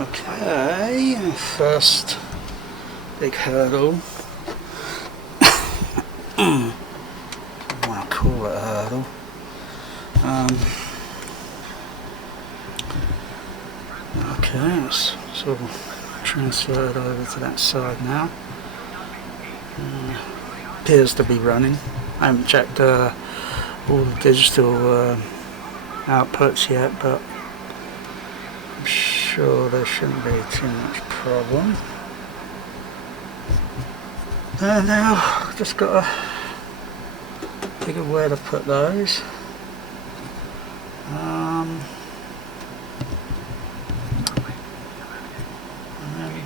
Okay, first big hurdle. I want to call it a hurdle. Okay, let's sort of transfer it over to that side now. Appears to be running. I haven't checked all the digital outputs yet, but I'm sure there shouldn't be too much problem. And now just got to figure where to put those. And then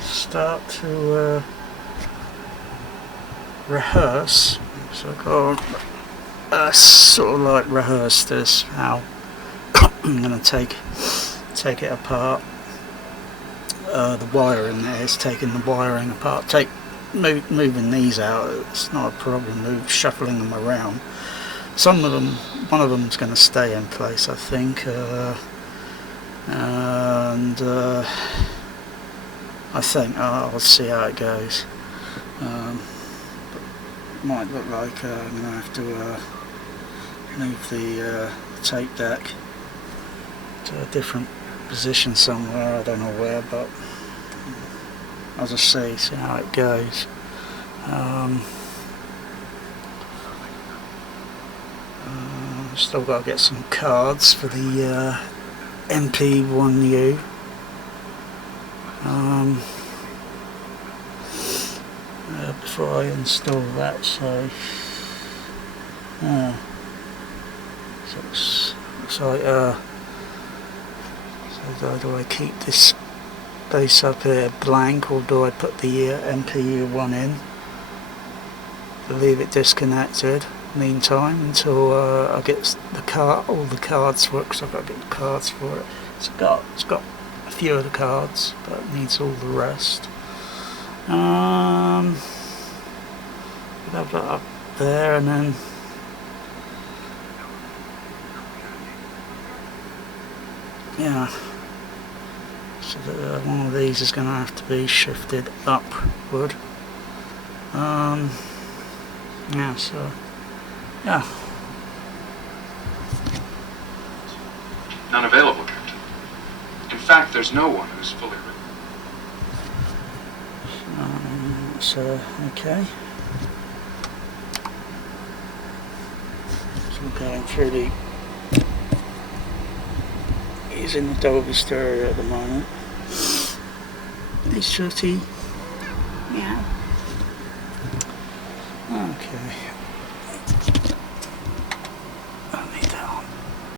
start to rehearse. So I've got to sort of like rehearse this, how I'm going to take it apart. The wiring there is taking the wiring apart. Moving these out, it's not a problem. Shuffling them around. Some of them, one of them's going to stay in place, I think, and I think I'll see how it goes. Might look like I'm going to have to move the tape deck to a different position somewhere. I don't know where, but I'll just see how it goes. Still got to get some cards for the MP1U. Before I install that, so looks like so do I keep this base up here blank, or do I put the MPU1 in to leave it disconnected meantime until I get all the cards for it, because I've got to get the cards for it. It's got a few of the cards, but it needs all the rest. Have that up there, and then yeah, so that one of these is going to have to be shifted upward. Yeah, so yeah. None available, Captain. In fact, there's no one who's fully written. So okay. So I'm going through using the Dolby Stereo at the moment. It's shitty. Yeah. Okay.